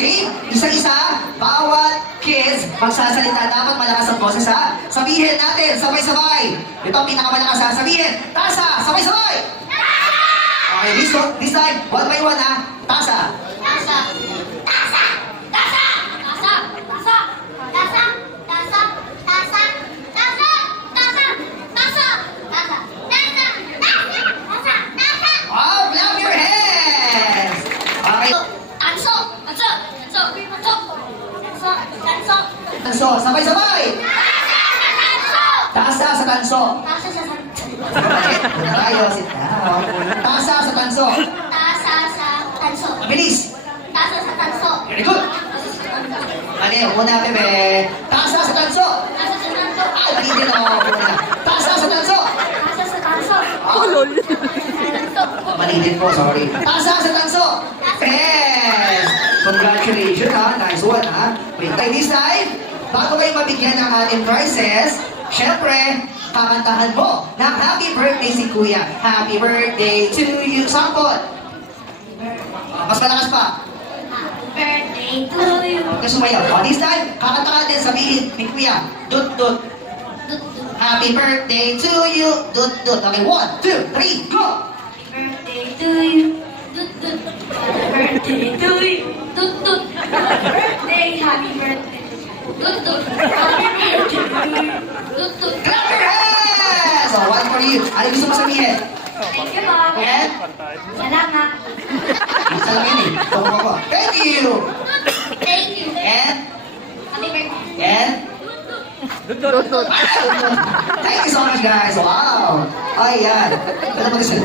game, isa-isa, bawat kids magsasalita. Dapat malakas ang boses, ha? Sabihin natin, sabay-sabay. Ito ang pinakamalakas, ha? Sabihin, tasa, sabay-sabay! Okay, this time, one by one, ha? Tasa. Tasa. Tasa. Tasa. Tasa. Tasa. Tasa. Tasa. Tasa. Tasa. Tasa. Tasa. Tasa. Tasa. Tasa. Tasa. Oh, clap your hands! Okay. Tanso. Tanso. Tanso. Tanso. Tanso. Tanso. Tanso, sabay-sabay! Tanso. Tasa sa tanso. Tasa sa tanso. Tayo, sit down. Tasa sa tanso. Tasa sa tanso. Mabilis. Tasa sa tanso. Very good. Ano yun? Una, bebe. Tasa sa tanso. Tasa sa tanso. Ay, hindi na ako. Una. Tasa sa tanso. Tasa sa tanso. Oh, lol. Tanso. mali din po, sorry. Tasa sa tanso. Yes! Congratulations, ha? Nice one, ha? Wait, tayo this time, bago kayo mabigyan ng ating prizes, syempre, kakantahan mo ng happy birthday si Kuya. Happy birthday to you. Sample. Mas malakas pa. Birthday to you. Huwag ka sumayaw. O, this time, kakanta ka din, sabihin ni Kuya, dut dut. Happy birthday to you, dut dut. Okay, 1, 2, 3, go! Birthday to you. Dut dut. Birthday to you. Dut dut. Birthday, happy birthday. Dut dut. Happy birthday to you. Dut dut. Clap your hands! So, one for you. Ano gusto mo sabihin? Thank you, po. And? Salamat. Isa lang yun eh. Tungkol ko. Thank you! Thank you. And? Happy birthday. And? Thank you so much, guys. Wow! Ayan. Ito naman kasi.